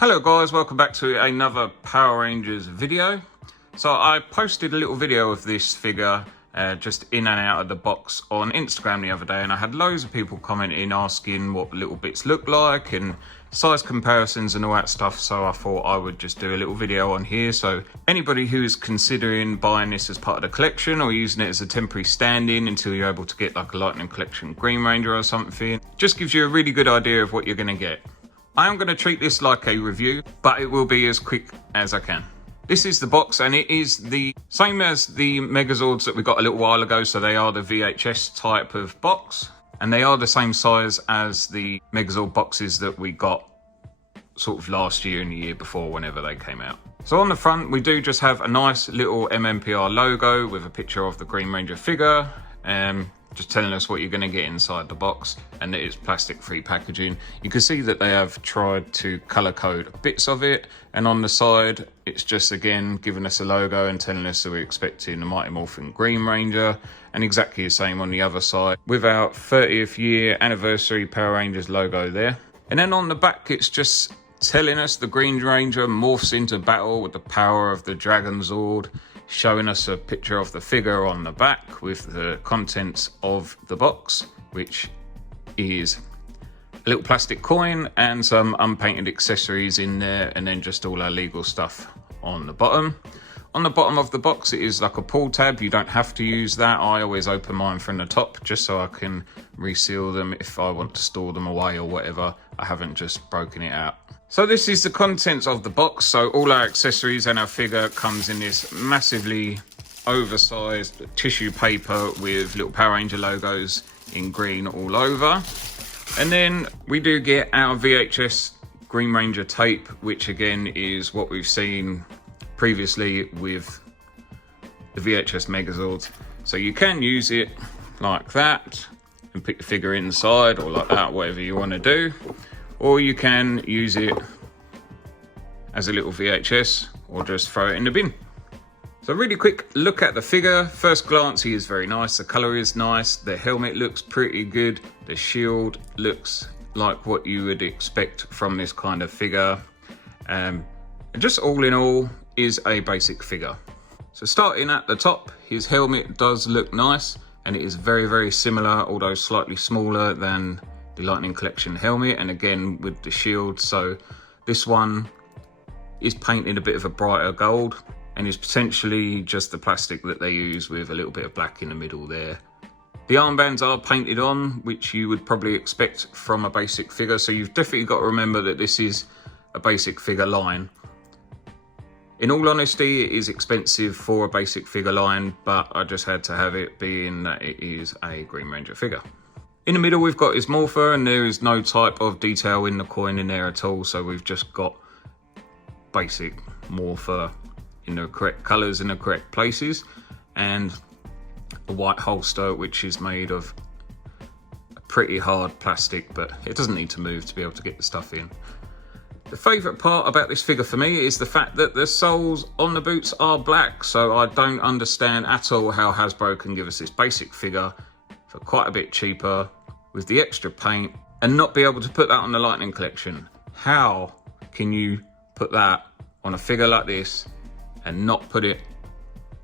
Hello guys, welcome back to another Power Rangers video. So I posted a little video of this figure just in and out of the box on Instagram the other day, and I had loads of people commenting asking what little bits look like and size comparisons and all that stuff. So I thought I would just do a little video on here, so anybody who's considering buying this as part of the collection or using it as a temporary stand-in until you're able to get like a Lightning Collection Green Ranger or something, just gives you a really good idea of what you're going to get. I am going to treat this like a review, but it will be as quick as I can. This is the box, and it is the same as the Megazords that we got a little while ago. So they are the VHS type of box, and they are the same size as the Megazord boxes that we got sort of last year and the year before, whenever they came out. So on the front, we do just have a nice little MMPR logo with a picture of the Green Ranger figure, just telling us what you're going to get inside the box, and that it's plastic-free packaging. You can see that they have tried to color code bits of it, and on the side it's just again giving us a logo and telling us that we're expecting a Mighty Morphin Green Ranger, and exactly the same on the other side with our 30th year anniversary Power Rangers logo there. And then on the back it's just telling us the Green Ranger morphs into battle with the power of the Dragonzord, showing us a picture of the figure on the back with the contents of the box, which is a little plastic coin and some unpainted accessories in there, and then just all our legal stuff on the bottom. On the bottom of the box it is like a pull tab. You don't have to use that. I always open mine from the top just so I can reseal them if I want to store them away or whatever. I haven't just broken it out. So this is the contents of the box. So all our accessories and our figure comes in this massively oversized tissue paper with little Power Ranger logos in green all over. And then we do get our VHS Green Ranger tape, which again is what we've seen previously with the VHS Megazords. So you can use it like that and put the figure inside, or like that, whatever you want to do. Or you can use it as a little VHS or just throw it in the bin. So really quick look at the figure. First glance, he is very nice. The color is nice. The helmet looks pretty good. The shield looks like what you would expect from this kind of figure. Just all in all is a basic figure. So starting at the top, his helmet does look nice, and it is very, very similar, although slightly smaller than the Lightning Collection helmet, and again with the shield. So this one is painted a bit of a brighter gold, and is potentially just the plastic that they use with a little bit of black in the middle there. The armbands are painted on, which you would probably expect from a basic figure, so you've definitely got to remember that this is a basic figure line. In all honesty, it is expensive for a basic figure line, but I just had to have it, being that it is a Green Ranger figure. In the middle we've got his morpher, and there is no type of detail in the coin in there at all, so we've just got basic morpher in the correct colours in the correct places, and a white holster which is made of a pretty hard plastic, but it doesn't need to move to be able to get the stuff in. The favourite part about this figure for me is the fact that the soles on the boots are black, so I don't understand at all how Hasbro can give us this basic figure for quite a bit cheaper with the extra paint and not be able to put that on the Lightning Collection. How can you put that on a figure like this and not put it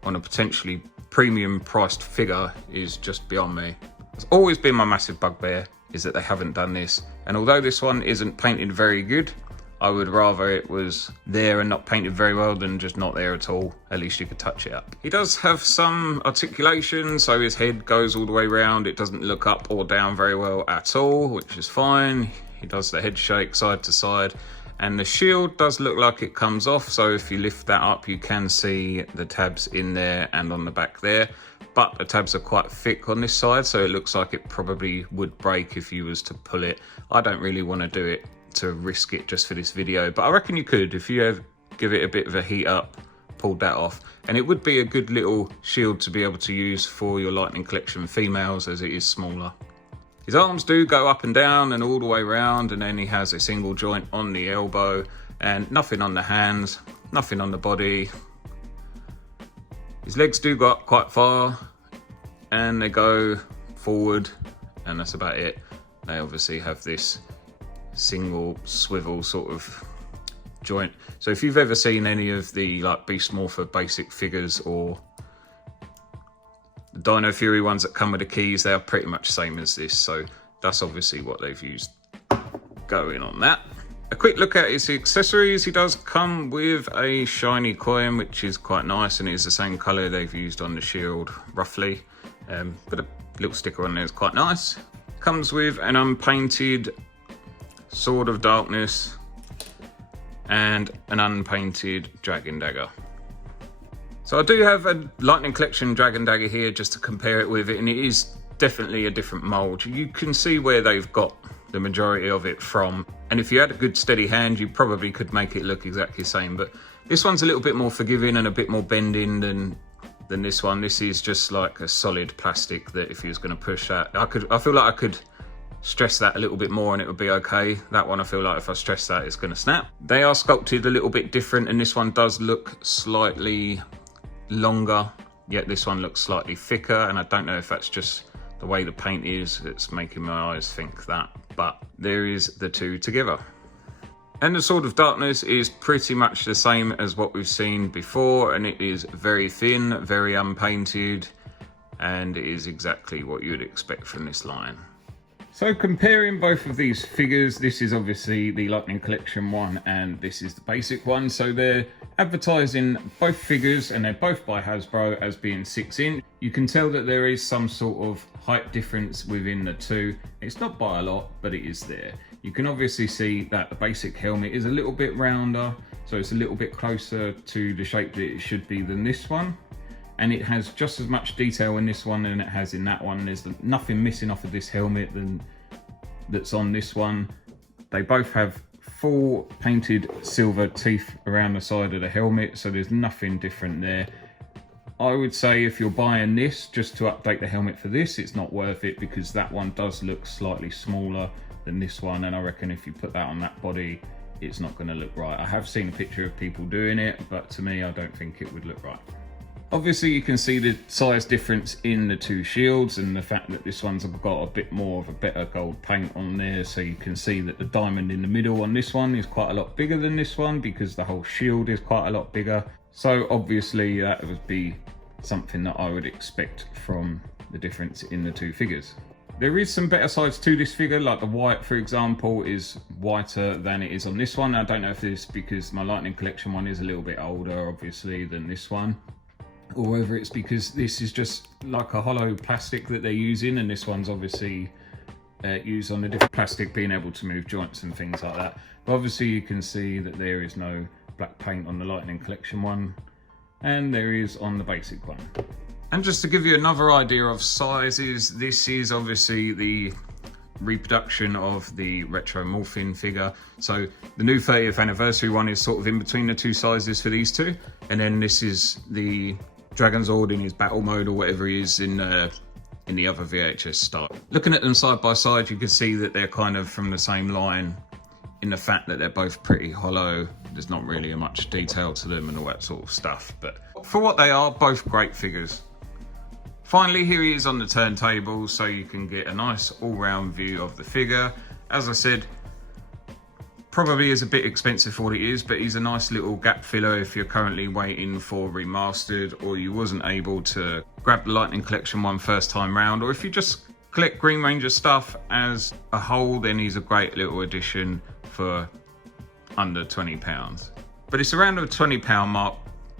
on a potentially premium priced figure is just beyond me. It's always been my massive bugbear, is that they haven't done this, and although this one isn't painted very good, I would rather it was there and not painted very well than just not there at all. At least you could touch it up. He does have some articulation, so his head goes all the way around. It doesn't look up or down very well at all, which is fine. He does the head shake side to side, and the shield does look like it comes off, so if you lift that up you can see the tabs in there and on the back there, but the tabs are quite thick on this side, so it looks like it probably would break if you was to pull it. I don't really want to do it to risk it just for this video, but I reckon you could if you give it a bit of a heat up, pulled that off, and it would be a good little shield to be able to use for your Lightning Collection females, as it is smaller. His arms do go up and down and all the way around, and then he has a single joint on the elbow and nothing on the hands, nothing on the body. His legs do go up quite far and they go forward, and that's about it. They obviously have this single swivel sort of joint. So if you've ever seen any of the like Beast Morpher basic figures or the Dino Fury ones that come with the keys, they are pretty much the same as this. So that's obviously what they've used going on that. A quick look at his accessories. He does come with a shiny coin, which is quite nice, and it is the same colour they've used on the shield, roughly. But a little sticker on there is quite nice. Comes with an unpainted Sword of Darkness and an unpainted Dragon Dagger. So I do have a Lightning Collection Dragon Dagger here just to compare it with it, and it is definitely a different mould. You can see where they've got the majority of it from, and if you had a good steady hand you probably could make it look exactly the same, but this one's a little bit more forgiving and a bit more bending than this one. This is just like a solid plastic that if you was going to push that, I feel like I could stress that a little bit more and it would be okay. That one I feel like if I stress that it's going to snap. They are sculpted a little bit different, and this one does look slightly longer, yet this one looks slightly thicker, and I don't know if that's just the way the paint is, it's making my eyes think that, but there is the two together. And the Sword of Darkness is pretty much the same as what we've seen before, and it is very thin, very unpainted, and it is exactly what you would expect from this line. So comparing both of these figures, this is obviously the Lightning Collection one and this is the basic one. So they're advertising both figures and they're both by Hasbro as being 6-inch. You can tell that there is some sort of height difference within the two. It's not by a lot, but it is there. You can obviously see that the basic helmet is a little bit rounder, so it's a little bit closer to the shape that it should be than this one. And it has just as much detail in this one than it has in that one. There's nothing missing off of this helmet that's on this one. They both have full painted silver teeth around the side of the helmet, so there's nothing different there. I would say if you're buying this just to update the helmet for this, it's not worth it, because that one does look slightly smaller than this one, and I reckon if you put that on that body, it's not going to look right. I have seen a picture of people doing it, but to me, I don't think it would look right. Obviously you can see the size difference in the two shields and the fact that this one's got a bit more of a better gold paint on there, so you can see that the diamond in the middle on this one is quite a lot bigger than this one because the whole shield is quite a lot bigger. So obviously that would be something that I would expect from the difference in the two figures. There is some better sides to this figure, like the white for example is whiter than it is on this one. I don't know if it's because my Lightning Collection one is a little bit older obviously than this one, or whether it's because this is just like a hollow plastic that they're using, and this one's obviously used on a different plastic, being able to move joints and things like that. But obviously you can see that there is no black paint on the Lightning Collection one, and there is on the basic one. And just to give you another idea of sizes, this is obviously the reproduction of the retro morphing figure. So the new 30th anniversary one is sort of in between the two sizes for these two, and then this is the Dragonzord in his battle mode or whatever he is in the other VHS style. Looking at them side by side, you can see that they're kind of from the same line in the fact that they're both pretty hollow. There's not really much detail to them and all that sort of stuff, but for what they are, both great figures. Finally, here he is on the turntable, so you can get a nice all-round view of the figure. As I said, probably is a bit expensive for what it is, but he's a nice little gap filler if you're currently waiting for remastered, or you wasn't able to grab the Lightning Collection one first time round, or if you just collect Green Ranger stuff as a whole, then he's a great little addition for under £20. But it's around the £20 mark,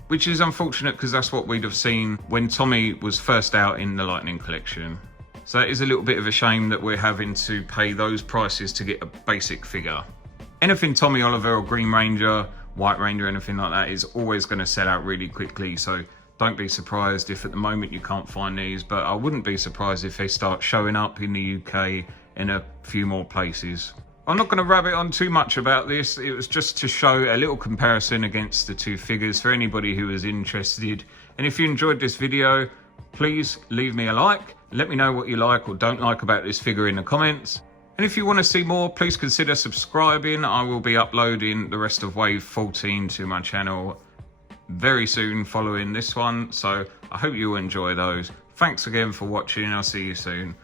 which is unfortunate because that's what we'd have seen when Tommy was first out in the Lightning Collection. So it is a little bit of a shame that we're having to pay those prices to get a basic figure. Anything Tommy Oliver or Green Ranger, White Ranger, anything like that is always going to sell out really quickly. So don't be surprised if at the moment you can't find these, but I wouldn't be surprised if they start showing up in the UK in a few more places. I'm not going to rabbit on too much about this. It was just to show a little comparison against the two figures for anybody who is interested. And if you enjoyed this video, please leave me a like. Let me know what you like or don't like about this figure in the comments. And if you want to see more, please consider subscribing. I will be uploading the rest of Wave 14 to my channel very soon following this one. So I hope you enjoy those. Thanks again for watching. I'll see you soon.